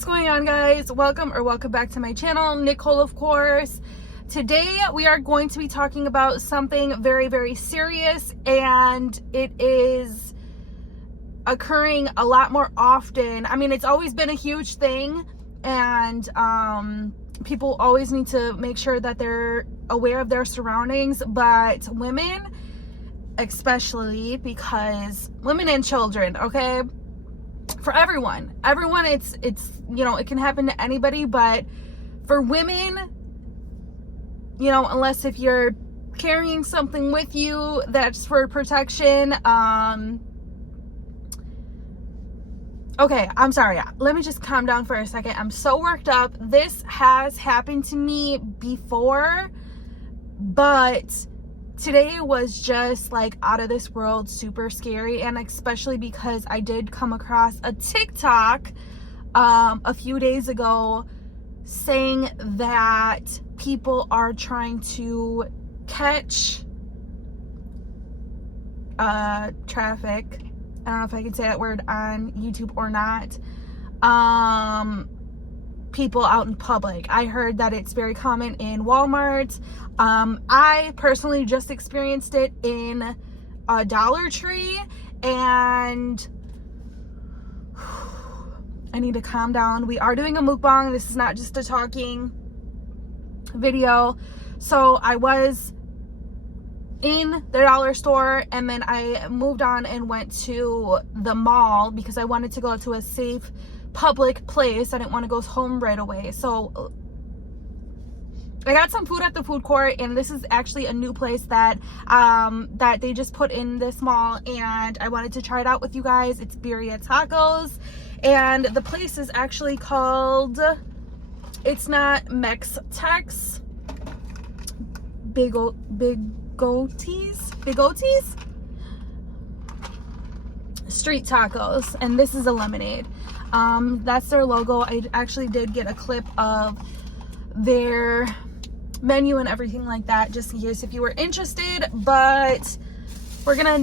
What's going on, guys? Welcome back to my channel, Nicole, of course. Today we are going to be talking about something very, very serious, and it is occurring a lot more often. I mean, it's always been a huge thing, and people always need to make sure that they're aware of their surroundings, but women especially, because women and children, okay, for everyone, it's you know, it can happen to anybody, but for women, you know, unless if you're carrying something with you that's for protection. Okay, I'm sorry, let me just calm down for a second. I'm so worked up. This has happened to me before, but today was just like out of this world, super scary, and especially because I did come across a TikTok a few days ago saying that people are trying to catch traffic. I don't know if I can say that word on YouTube or not. People out in public. I heard that it's very common in Walmart. I personally just experienced it in a Dollar Tree, and I need to calm down. We are doing a mukbang. This is not just a talking video. So I was in the dollar store, and then I moved on and went to the mall because I wanted to go to a safe public place. I didn't want to go home right away. So I got some food at the food court, and this is actually a new place that that they just put in this mall, and I wanted to try it out with you guys. It's Birria Tacos, and the place is actually called, it's not Mex-Tex, Bigotes Street Tacos, and this is a lemonade. That's their logo. I actually did get a clip of their menu and everything like that, just in case if you were interested, but we're gonna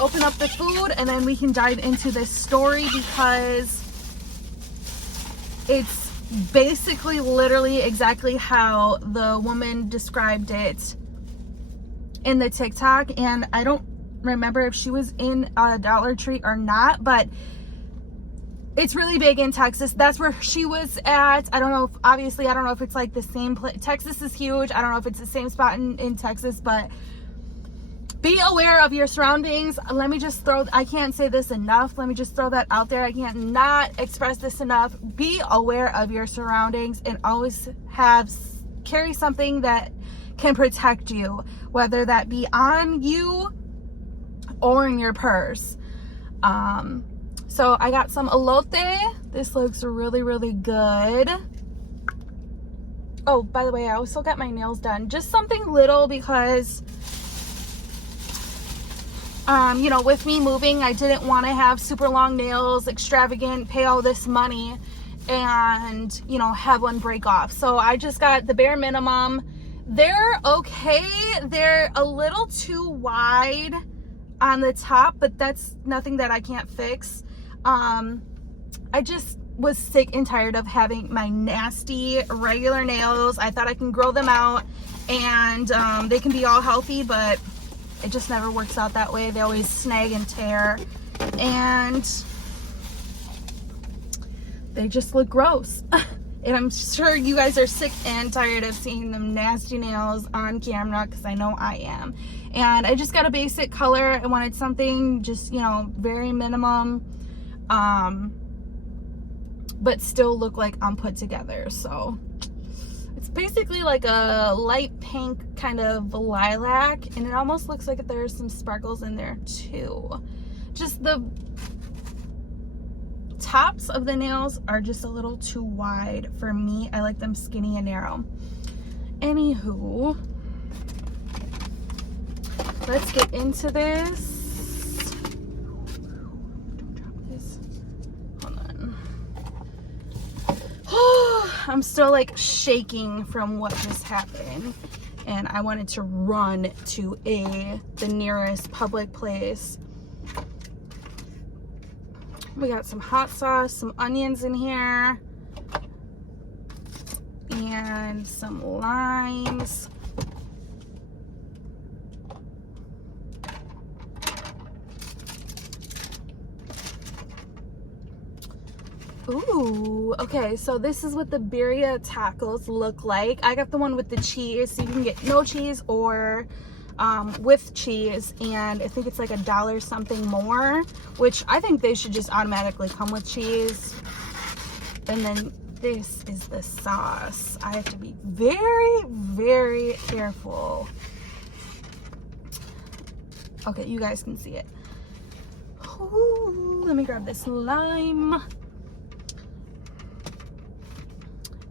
open up the food and then we can dive into this story, because it's basically literally exactly how the woman described it in the TikTok. And I don't remember if she was in a Dollar Tree or not, but it's really big in Texas. That's where she was at. I don't know if, obviously, I don't know if it's like the same place. Texas is huge. I don't know if it's the same spot in Texas, but be aware of your surroundings. Let me just throw, I can't say this enough. Let me just throw that out there. I can't not express this enough. Be aware of your surroundings, and always carry something that can protect you, whether that be on you or in your purse. So I got some elote. This looks really, really good. Oh, by the way, I also got my nails done. Just something little, because, you know, with me moving, I didn't want to have super long nails, extravagant, pay all this money, and, you know, have one break off. So I just got the bare minimum. They're okay. They're a little too wide on the top, but that's nothing that I can't fix. I just was sick and tired of having my nasty regular nails. I thought I can grow them out, and they can be all healthy, but it just never works out that way. They always snag and tear, and they just look gross. And I'm sure you guys are sick and tired of seeing them nasty nails on camera, because I know I am. And I just got a basic color. I wanted something just, you know, very minimum, but still look like I'm put together. So it's basically like a light pink kind of lilac, and it almost looks like there's some sparkles in there too. Just the tops of the nails are just a little too wide for me. I like them skinny and narrow. Anywho, let's get into this. Don't drop this. Hold on. I'm still like shaking from what just happened, and I wanted to run to the nearest public place. We got some hot sauce, some onions in here. and some limes. Ooh, okay, so this is what the birria tacos look like. I got the one with the cheese, so you can get no cheese or with cheese, and I think it's like $1 something more, which I think they should just automatically come with cheese. And then this is the sauce. I have to be very, very careful. Okay, you guys can see it. Ooh, let me grab this lime.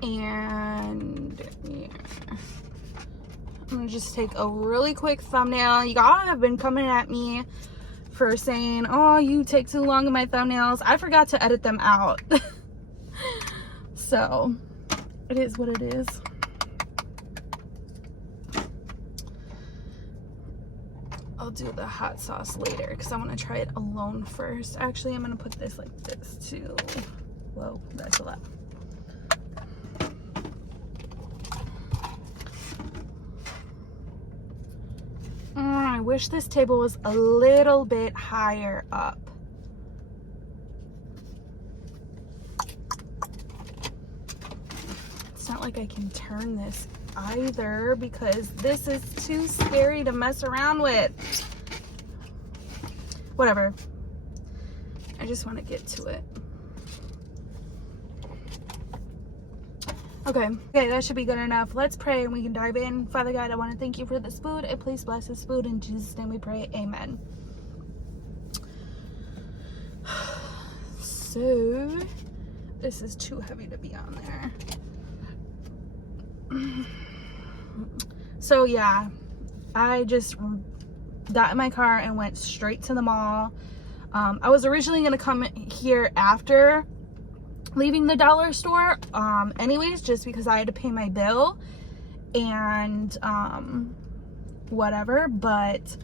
And yeah, I'm gonna just take a really quick thumbnail. You all have been coming at me for saying, oh, you take too long in my thumbnails. I forgot to edit them out. So it is what it is. I'll do the hot sauce later because I want to try it alone first. Actually, I'm gonna put this like this too. Whoa, that's a lot. I wish this table was a little bit higher up. It's not like I can turn this either because this is too scary to mess around with. Whatever. I just want to get to it. Okay, that should be good enough. Let's pray and we can dive in. Father God, I want to thank you for this food, and please bless this food. In Jesus' name we pray, amen. So, this is too heavy to be on there. So yeah, I just got in my car and went straight to the mall. I was originally going to come here after leaving the dollar store anyways, just because I had to pay my bill and whatever, but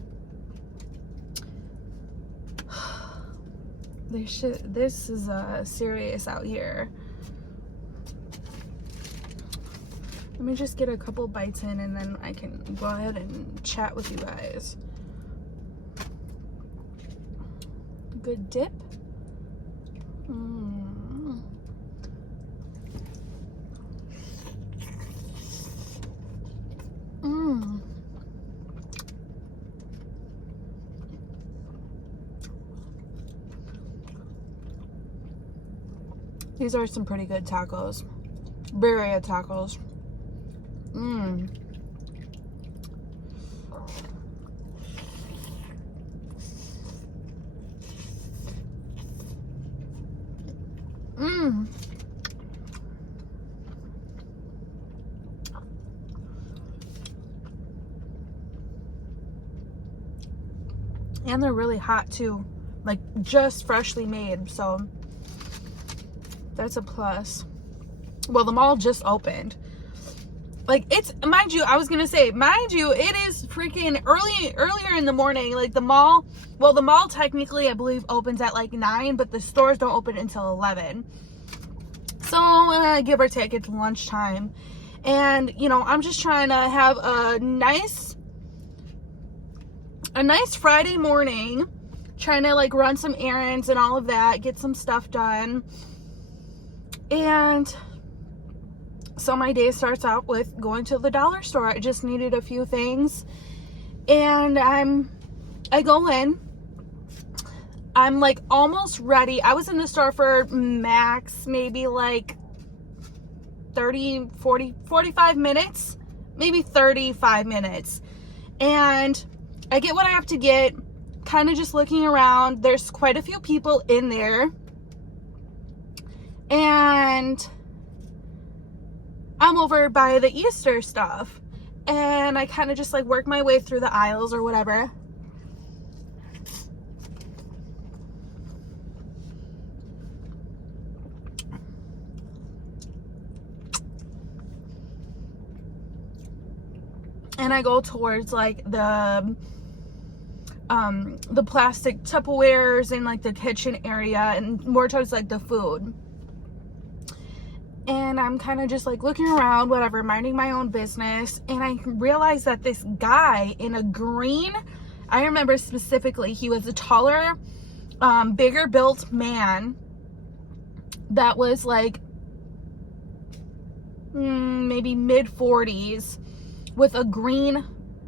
this is serious out here. Let me just get a couple bites in and then I can go ahead and chat with you guys. Good dip. These are some pretty good tacos. Birria tacos. And they're really hot too, like just freshly made, so that's a plus. Well, the mall just opened. Like, it's, mind you, I was gonna say, mind you, it is freaking earlier in the morning. Like the mall, well, the mall technically I believe opens at like 9, but the stores don't open until 11. So give or take, it's lunchtime. And you know, I'm just trying to have a nice Friday morning, trying to like run some errands and all of that, get some stuff done. And so my day starts out with going to the dollar store. I just needed a few things, and I go in. I'm like almost ready. I was in the store for max maybe like 30, 40, 45 minutes, maybe 35 minutes. And I get what I have to get, kind of just looking around. There's quite a few people in there. And I'm over by the Easter stuff. And I kind of just like work my way through the aisles or whatever. And I go towards like the plastic Tupperwares and like the kitchen area, and more towards like the food. And I'm kind of just like looking around, whatever, minding my own business. And I realized that this guy in a green, I remember specifically, he was a taller, bigger built man that was like maybe mid 40s with a green,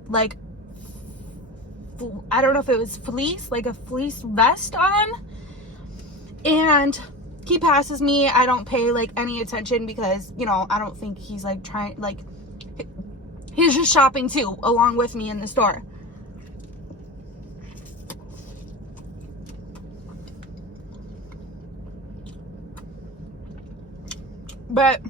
like, I don't know if it was fleece, like a fleece vest on. And he passes me. I don't pay like any attention because, you know, I don't think he's like trying, like, he's just shopping too along with me in the store. But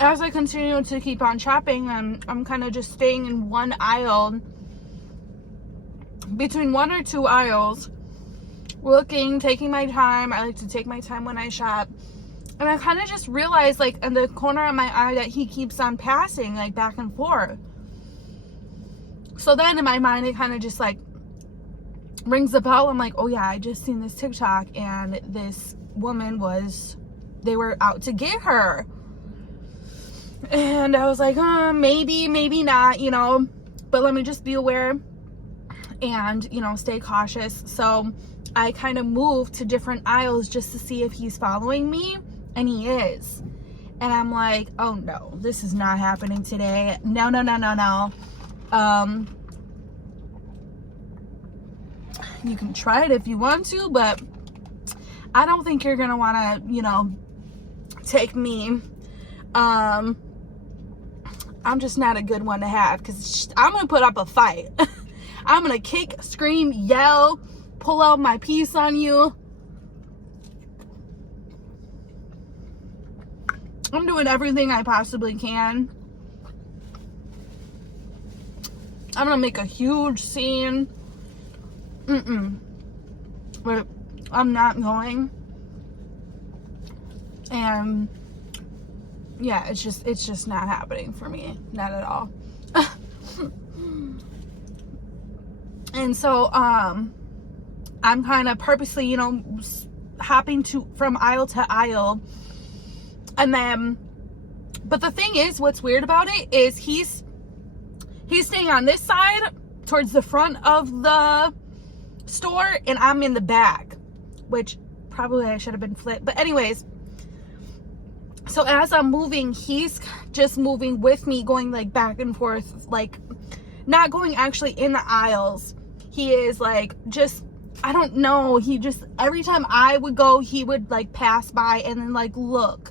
as I continue to keep on shopping, I'm kind of just staying in one aisle, between one or two aisles, looking, taking my time. I like to take my time when I shop. And I kind of just realized, like, in the corner of my eye that he keeps on passing, like, back and forth. So then in my mind, it kind of just, like, rings a bell. I'm like, oh yeah, I just seen this TikTok, and this woman they were out to get her. And I was like, maybe not, you know, but let me just be aware and, you know, stay cautious. So I kind of moved to different aisles just to see if he's following me, and he is. And I'm like, oh no, this is not happening today. No. You can try it if you want to, but I don't think you're gonna want to, you know, take me. I'm just not a good one to have, because I'm gonna put up a fight. I'm gonna kick, scream, yell, pull out my piece on you. I'm doing everything I possibly can. I'm gonna make a huge scene. But I'm not going. And yeah, it's just not happening for me. Not at all. And so I'm kind of purposely, you know, hopping from aisle to aisle. And then, but the thing is, what's weird about it is he's staying on this side towards the front of the store, and I'm in the back, which probably I should have been flipped. But anyways, so as I'm moving, he's just moving with me, going like back and forth, like not going actually in the aisles. He is like, just, I don't know, he just, every time I would go, he would like pass by and then like look.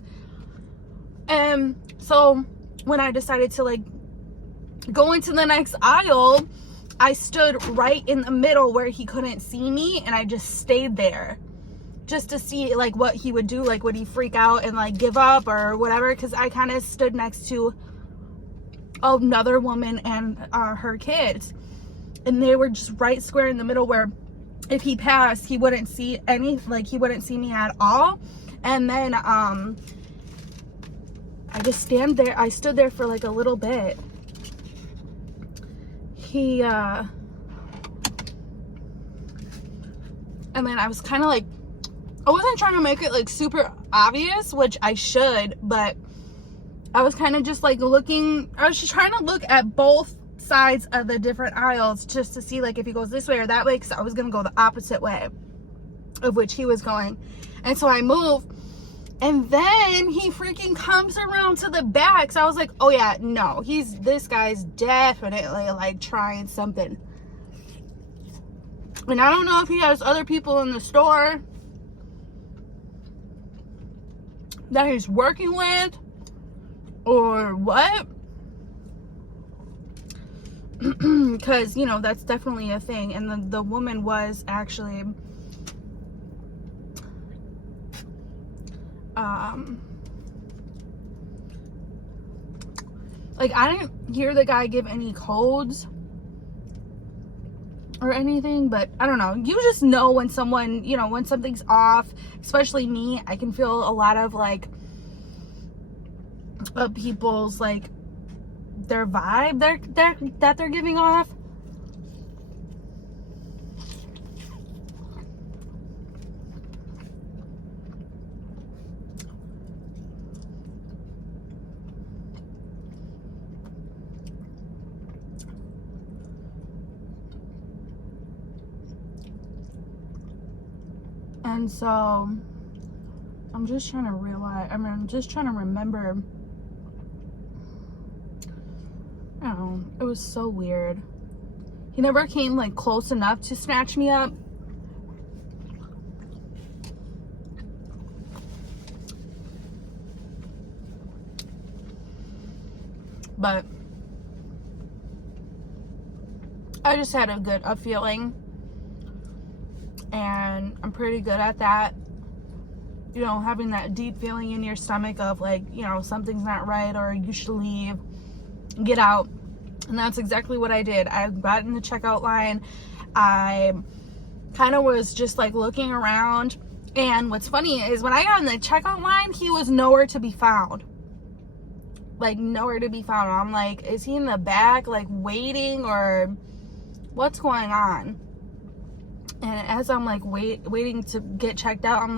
And so when I decided to like go into the next aisle, I stood right in the middle where he couldn't see me, and I just stayed there just to see like what he would do. Like, would he freak out and like give up or whatever? Because I kind of stood next to another woman and her kids, and they were just right square in the middle where if he passed, he wouldn't see he wouldn't see me at all. And then I stood there for like a little bit. And then I was kind of like, I wasn't trying to make it like super obvious, which I should, but I was kind of just like looking, I was just trying to look at both sides of the different aisles just to see like if he goes this way or that way, because I was going to go the opposite way of which he was going. And so I moved, and then he freaking comes around to the back. So I was like, oh yeah, no, this guy's definitely like trying something. And I don't know if he has other people in the store that he's working with or what. Because, you know, that's definitely a thing. And the woman was actually like, I didn't hear the guy give any codes or anything, but I don't know. You just know when someone, you know, when something's off. Especially me, I can feel a lot of like people's like their vibe that they're giving off. And so I'm just trying to realize, I'm just trying to remember. I don't know, it was so weird. He never came like close enough to snatch me up. But I just had a feeling, and I'm pretty good at that. You know, having that deep feeling in your stomach of like, you know, something's not right or you should leave, get out. And that's exactly what I did. I got in the checkout line. I kind of was just like looking around. And what's funny is when I got in the checkout line, he was nowhere to be found. Like nowhere to be found. I'm like, is he in the back like waiting, or what's going on? And as I'm like waiting to get checked out, I'm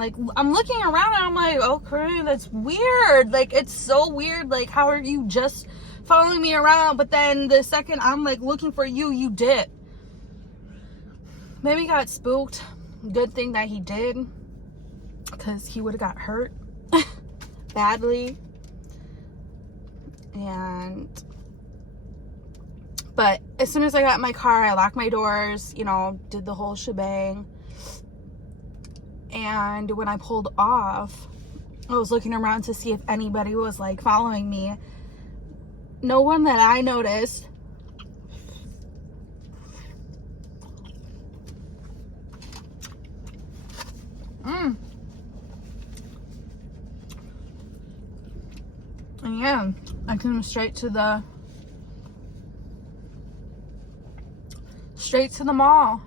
looking around and I'm like, okay, that's weird. Like, it's so weird. Like, how are you just following me around, but then the second I'm like looking for you, you did? Maybe got spooked. Good thing that he did, because he would have got hurt badly. But as soon as I got in my car, I locked my doors, you know, did the whole shebang. And when I pulled off, I was looking around to see if anybody was like following me. No one that I noticed. And yeah, I came straight to the mall.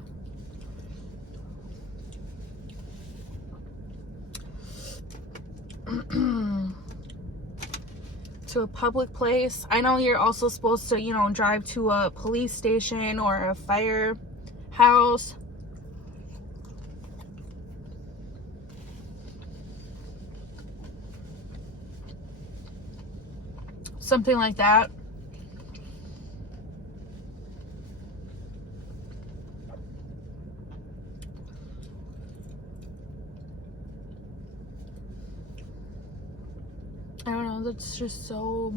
To a public place. I know you're also supposed to, you know, drive to a police station or a firehouse. Something like that. I don't know, that's just so,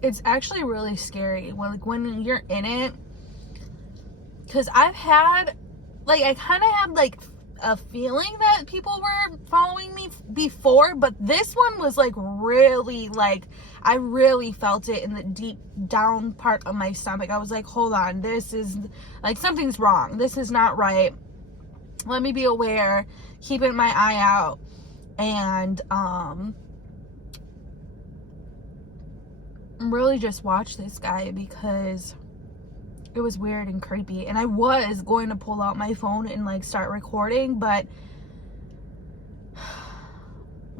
it's actually really scary when you're in it, because I've had, like, I kind of had like a feeling that people were following me before, but this one was like really, like, I really felt it in the deep down part of my stomach. I was like, hold on, this is like, something's wrong, this is not right, let me be aware, keeping my eye out. And really just watch this guy, because it was weird and creepy. And I was going to pull out my phone and like start recording, but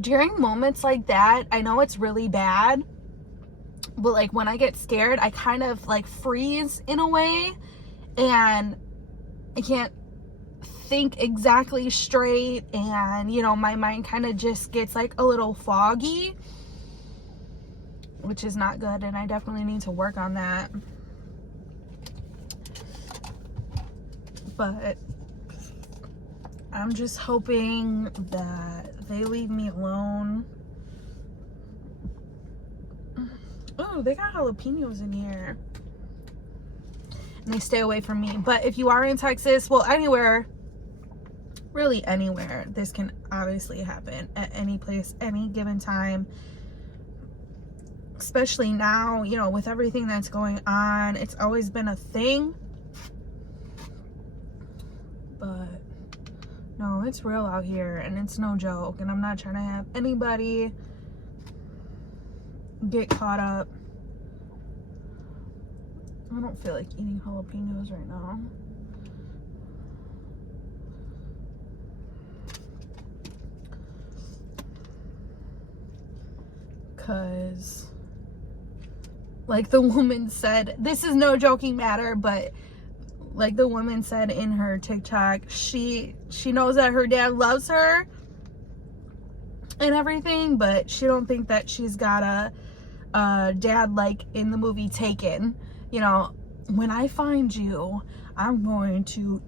during moments like that, I know it's really bad, but like when I get scared, I kind of like freeze in a way, and I can't think exactly straight, and you know, my mind kind of just gets like a little foggy, which is not good, and I definitely need to work on that. But I'm just hoping that they leave me alone. Oh, they got jalapenos in here. And they stay away from me. But if you are in Texas, well, anywhere, really anywhere, this can obviously happen at any place, any given time. Especially now, you know, with everything that's going on, it's always been a thing. But no, it's real out here, and it's no joke, and I'm not trying to have anybody get caught up. I don't feel like eating jalapenos right now. Cause like the woman said, this is no joking matter, but like the woman said in her TikTok, she knows that her dad loves her and everything, but she don't think that she's got a dad like in the movie Taken. You know, when I find you, I'm going to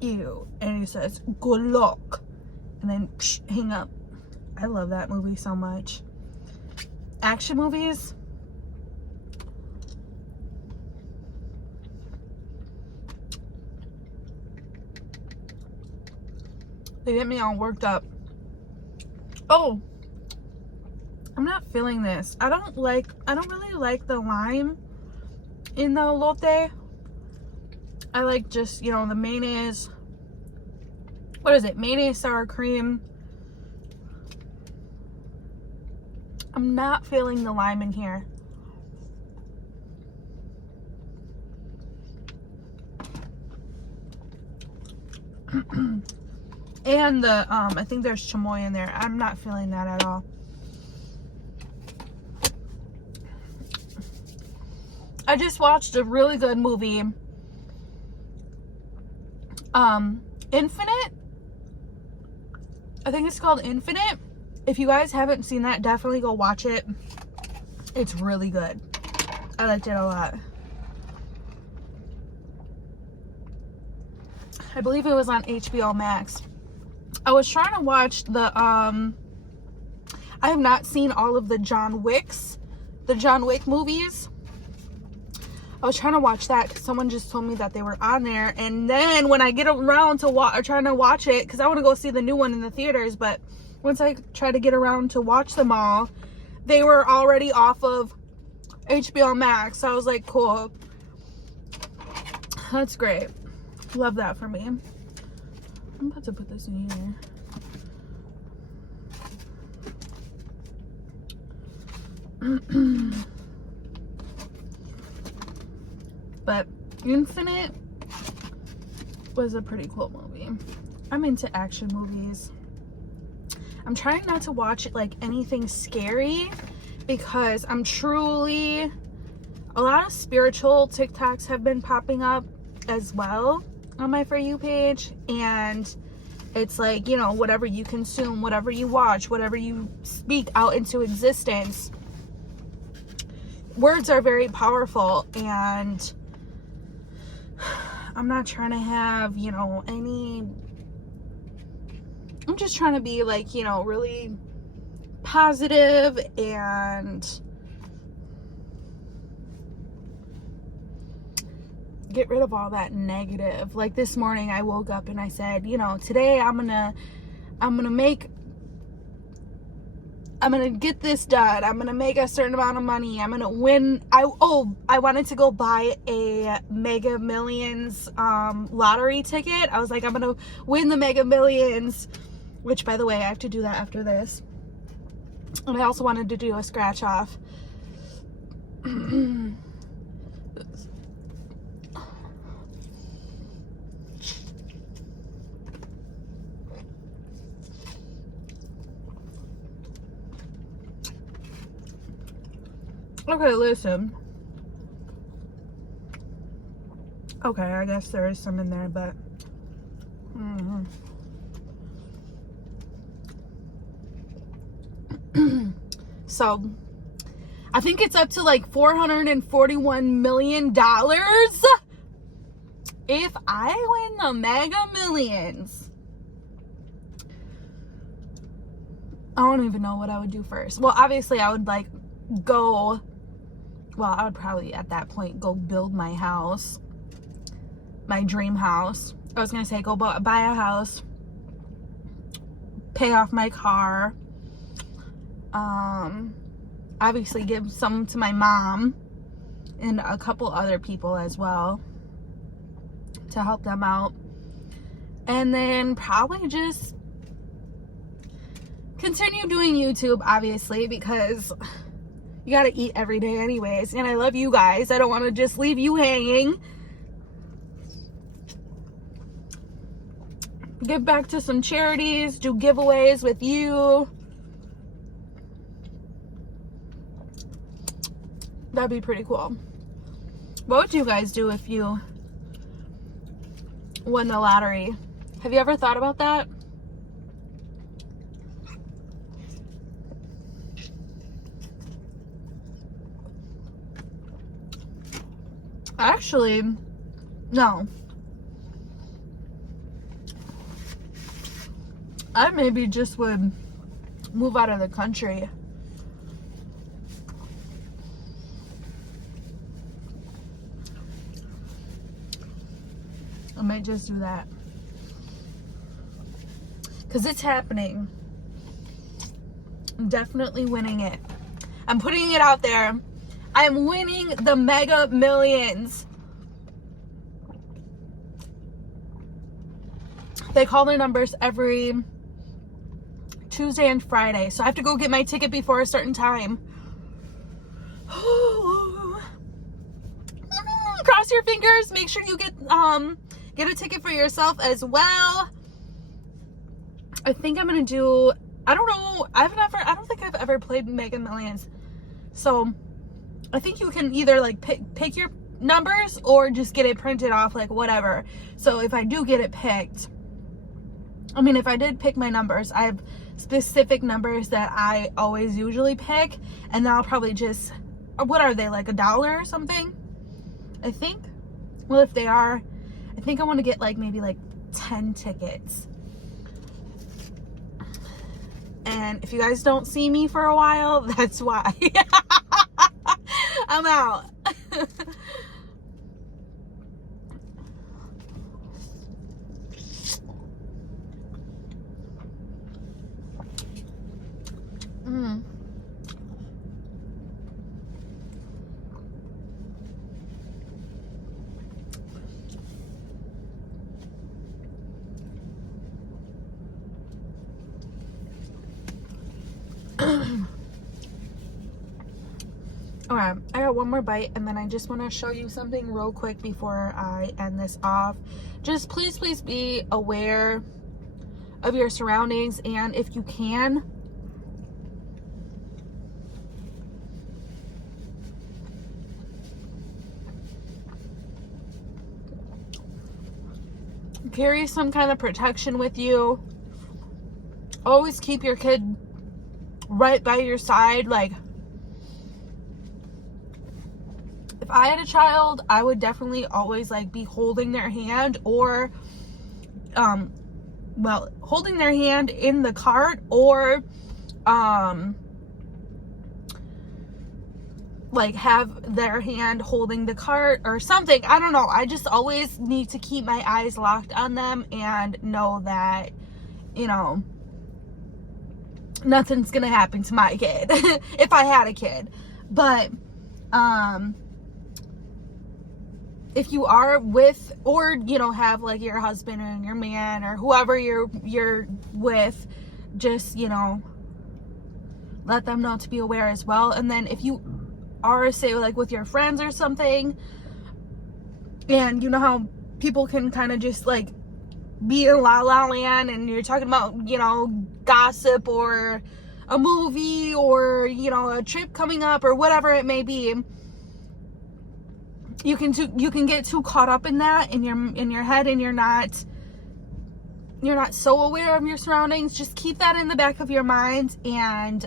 you. And he says, good luck. and then hang up. I love that movie so much. Action movies, they get me all worked up. Oh, I'm not feeling this. I don't really like the lime in the elote. I like just, you know, the mayonnaise. What is it? Mayonnaise, sour cream. I'm not feeling the lime in here. And the, I think there's chamoy in there. I'm not feeling that at all. I just watched a really good movie. Infinite. I think it's called Infinite. If you guys haven't seen that, definitely go watch it. It's really good. I liked it a lot. I believe it was on HBO Max. I was trying to watch the, I have not seen all of the John Wick movies. I was trying to watch that because someone just told me that they were on there. And then when I get around to trying to watch it, because I want to go see the new one in the theaters, but once I try to get around to watch them all, they were already off of HBO Max. So I was like, cool. That's great. Love that for me. I'm about to put this in here. But Infinite was a pretty cool movie. I'm into action movies. I'm trying not to watch like anything scary because I'm truly, a lot of spiritual TikToks have been popping up as well on my For You page, and it's like, you know, whatever you consume, whatever you watch, whatever you speak out into existence, words are very powerful. And I'm not trying to have, you know, I'm just trying to be like, you know, really positive and get rid of all that negative. Like this morning I woke up and I said, you know, today I'm gonna get this done. I'm gonna make a certain amount of money. I'm gonna win. I wanted to go buy a Mega Millions lottery ticket. I was like, I'm gonna win the Mega Millions, which by the way, I have to do that after this. And I also wanted to do a scratch off. Okay, listen. Okay, I guess there is some in there, but so I think it's up to like $441 million if I win the Mega Millions. I don't even know what I would do first. Well, obviously I would like I would probably at that point go build my house, my dream house. I was gonna say go buy a house, pay off my car, obviously give some to my mom and a couple other people as well to help them out, and then probably just continue doing YouTube, obviously, because you gotta eat every day anyways, and I love you guys. I don't want to just leave you hanging. Give back to some charities, do giveaways with you. That'd be pretty cool. What would you guys do if you won the lottery? Have you ever thought about that? Actually, no. I maybe just would move out of the country. I might just do that. Because it's happening. I'm definitely winning it. I'm putting it out there. I'm winning the Mega Millions. They call their numbers every Tuesday and Friday. So I have to go get my ticket before a certain time. Cross your fingers. Make sure you get a ticket for yourself as well. I think I'm gonna do, I don't know, I don't think I've ever played Mega Millions. So I think you can either like pick your numbers or just get it printed off, like whatever. So if I do get it picked, I mean, if I did pick my numbers, I have specific numbers that I always usually pick, and then I'll probably just, what are they, like $1 or something? I think. Well, if they are, I think I want to get like maybe like 10 tickets. And if you guys don't see me for a while, that's why. I'm out. Alright, I got one more bite, and then I just want to show you something real quick before I end this off. Just please be aware of your surroundings, and if you can, carry some kind of protection with you. Always keep your kid right by your side. Like, if I had a child, I would definitely always like be holding their hand, or well, holding their hand in the cart, or like have their hand holding the cart or something. I don't know. I just always need to keep my eyes locked on them and know that, you know, nothing's gonna happen to my kid if I had a kid. But if you are with, or you know, have like your husband or your man or whoever you're with, just, you know, let them know to be aware as well. And then if you are, say, like with your friends or something, and you know how people can kind of just like be in la la land, and you're talking about, you know, gossip or a movie or, you know, a trip coming up or whatever it may be, you can get too caught up in that in your head, and you're not so aware of your surroundings. Just keep that in the back of your mind, and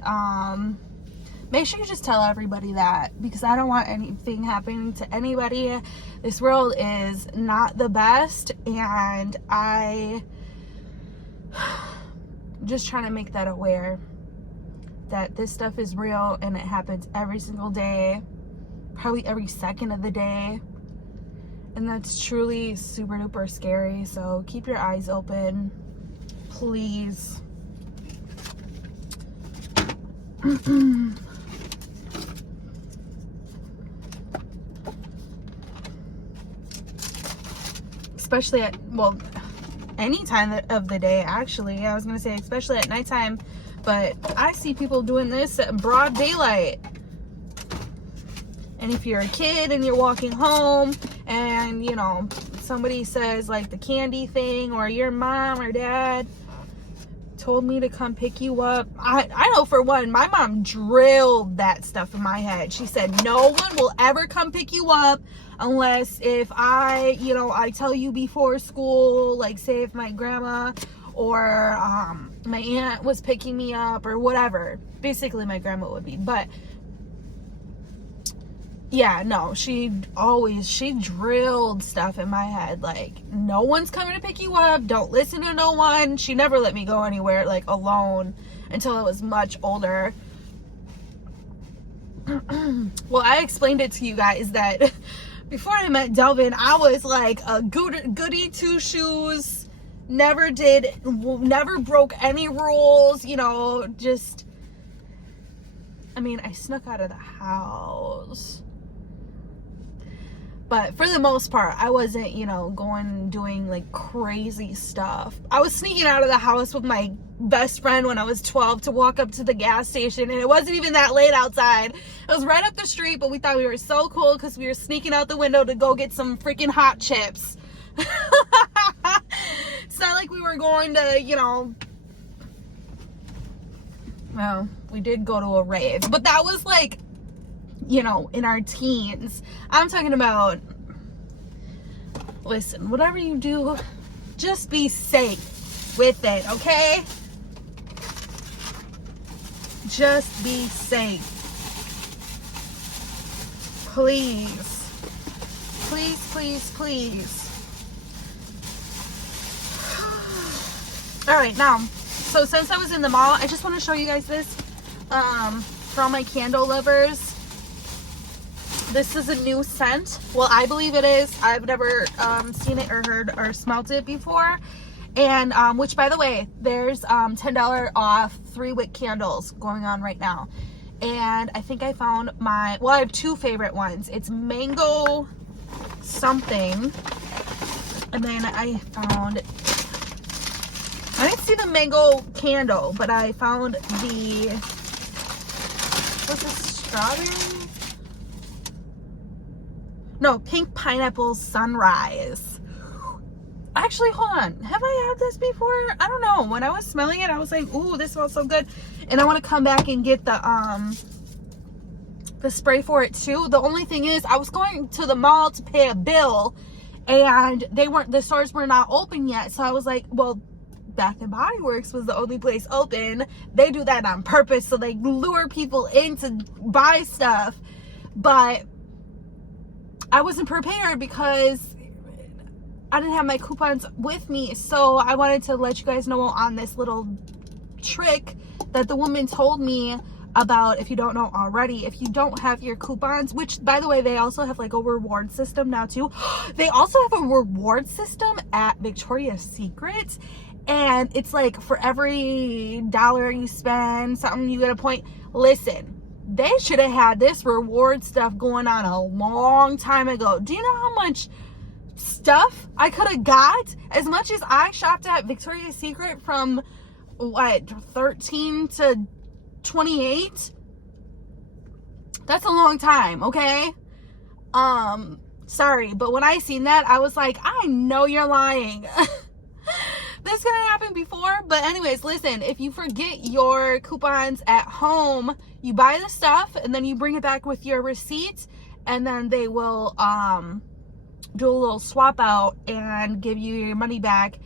make sure you just tell everybody that, because I don't want anything happening to anybody. This world is not the best, and I just trying to make that aware that this stuff is real, and it happens every single day, probably every second of the day, and that's truly super duper scary. So keep your eyes open, please. Especially at, well, any time of the day, actually. I was gonna say especially at nighttime, but I see people doing this at broad daylight. And if you're a kid and you're walking home, and you know, somebody says like the candy thing, or your mom or dad told me to come pick you up, I know for one, my mom drilled that stuff in my head. She said, no one will ever come pick you up unless if I tell you before school, like say if my grandma or my aunt was picking me up or whatever. Basically my grandma would be, but yeah, no, she drilled stuff in my head, like, no one's coming to pick you up, don't listen to no one. She never let me go anywhere, like, alone until I was much older. Well, I explained it to you guys that before I met Delvin, I was like a goody two shoes, never broke any rules, you know, just, I mean, I snuck out of the house, but for the most part, I wasn't, you know, doing like crazy stuff. I was sneaking out of the house with my best friend when I was 12 to walk up to the gas station, and it wasn't even that late outside. It was right up the street, but we thought we were so cool because we were sneaking out the window to go get some freaking hot chips. It's not like we were going to, you know, well, we did go to a rave, but that was like, you know, in our teens. I'm talking about, listen, whatever you do, just be safe with it, okay? Just be safe. Please. Please, please, please. Alright, now, so since I was in the mall, I just want to show you guys this. For all my candle lovers. This is a new scent. Well, I believe it is. I've never seen it or heard or smelt it before. And which, by the way, there's $10 off 3-wick candles going on right now. And I think I found my, well, I have 2 favorite ones. It's mango something. And then I found, I didn't see the mango candle, but I found the, what's this, strawberry? No, pink pineapple sunrise. Actually, hold on. Have I had this before? I don't know. When I was smelling it, I was like, ooh, this smells so good. And I want to come back and get the spray for it too. The only thing is, I was going to the mall to pay a bill, and the stores were not open yet. So I was like, well, Bath and Body Works was the only place open. They do that on purpose, so they lure people in to buy stuff. But I wasn't prepared because I didn't have my coupons with me. So I wanted to let you guys know on this little trick that the woman told me about. If you don't know already, if you don't have your coupons, which, by the way, they also have like a reward system now too. They also have a reward system at Victoria's Secret, and it's like for every dollar you spend something, you get a point. Listen, they should have had this reward stuff going on a long time ago. Do you know how much stuff I could have got? As much as I shopped at Victoria's Secret from, what, 13 to 28? That's a long time, okay? Sorry, but when I seen that, I was like, I know you're lying. This gonna happen before. But anyways, listen, if you forget your coupons at home, you buy the stuff and then you bring it back with your receipt, and then they will do a little swap out and give you your money back,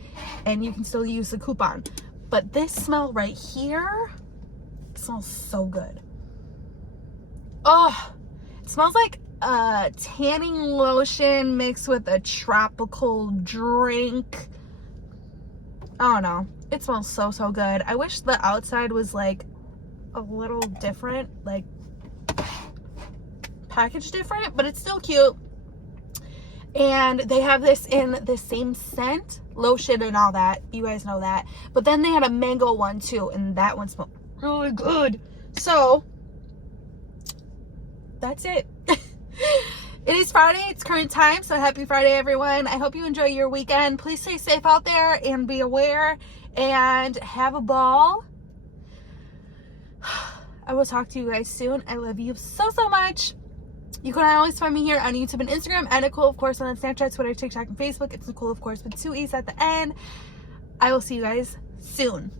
and you can still use the coupon. But this smell right here smells so good. Oh, it smells like a tanning lotion mixed with a tropical drink. I don't know. It smells so, so good. I wish the outside was like a little different, like packaged different, but it's still cute. And they have this in the same scent, lotion and all that. You guys know that. But then they had a mango one too, and that one smelled really good. So that's it. It is Friday. It's current time. So happy Friday, everyone. I hope you enjoy your weekend. Please stay safe out there and be aware and have a ball. I will talk to you guys soon. I love you so, so much. You can always find me here on YouTube and Instagram, and Nicole, of course, on Snapchat, Twitter, TikTok, and Facebook. It's Nicole, of course, with 2 E's at the end. I will see you guys soon.